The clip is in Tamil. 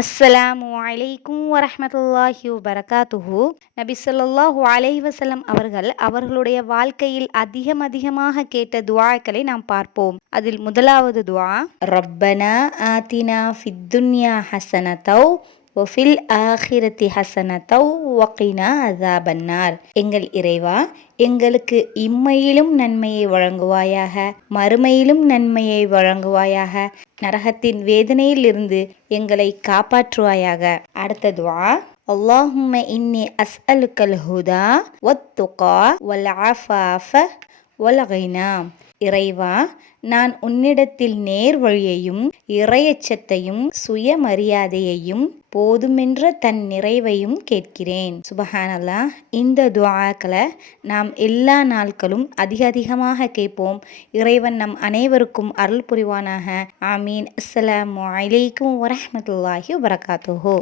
அஸ்ஸலாமு அலைக்கும் வரஹ்மத்துல்லாஹி வபரகாத்துஹு. நபி ஸல்லல்லாஹு அலைஹி வஸல்லம் அவர்கள் அவர்களுடைய வாழ்க்கையில் அதிகமாக கேட்ட துஆக்களை நாம் பார்ப்போம். அதில் முதலாவது துஆ, ரப்பனா ஆத்தினா ஃபித் துன்யா ஹஸனத்தவ் வஃபில் ஆஹிரத்தி ஹஸனத்தவ் வகினா அஸாபன்னார். எங்கள் இறைவா, எங்களுக்கு இம்மையிலும் நன்மையை வழங்குவாயாக, மறுமையிலும் நன்மையை வழங்குவாயாக, நரகத்தின் வேதனையிலிருந்து எங்களை காப்பாற்றுவாயாக. அடுத்த துஆ, அல்லாஹும்ம இன்னி அஸ்அலுக்கல் ஹுதா வத்துகா வல் ஆஃபாஃப வல் கினா. இறைவா, நான் உன்னிடத்தில் நேர் வழியையும் இறையச்சத்தையும் சுயமரியாதையையும் போதுமென்ற தன் நிறைவையும் கேட்கிறேன். சுபஹானல்லாஹ். இந்த துஆக்களை நாம் எல்லா நாட்களும் அதிகமாக கேட்போம். இறைவன் நம் அனைவருக்கும் அருள் புரிவானாக. ஆமீன். அஸ்ஸலாமு அலைக்கும் வரஹ்மத்துல்லாஹி வபரகாத்துஹு.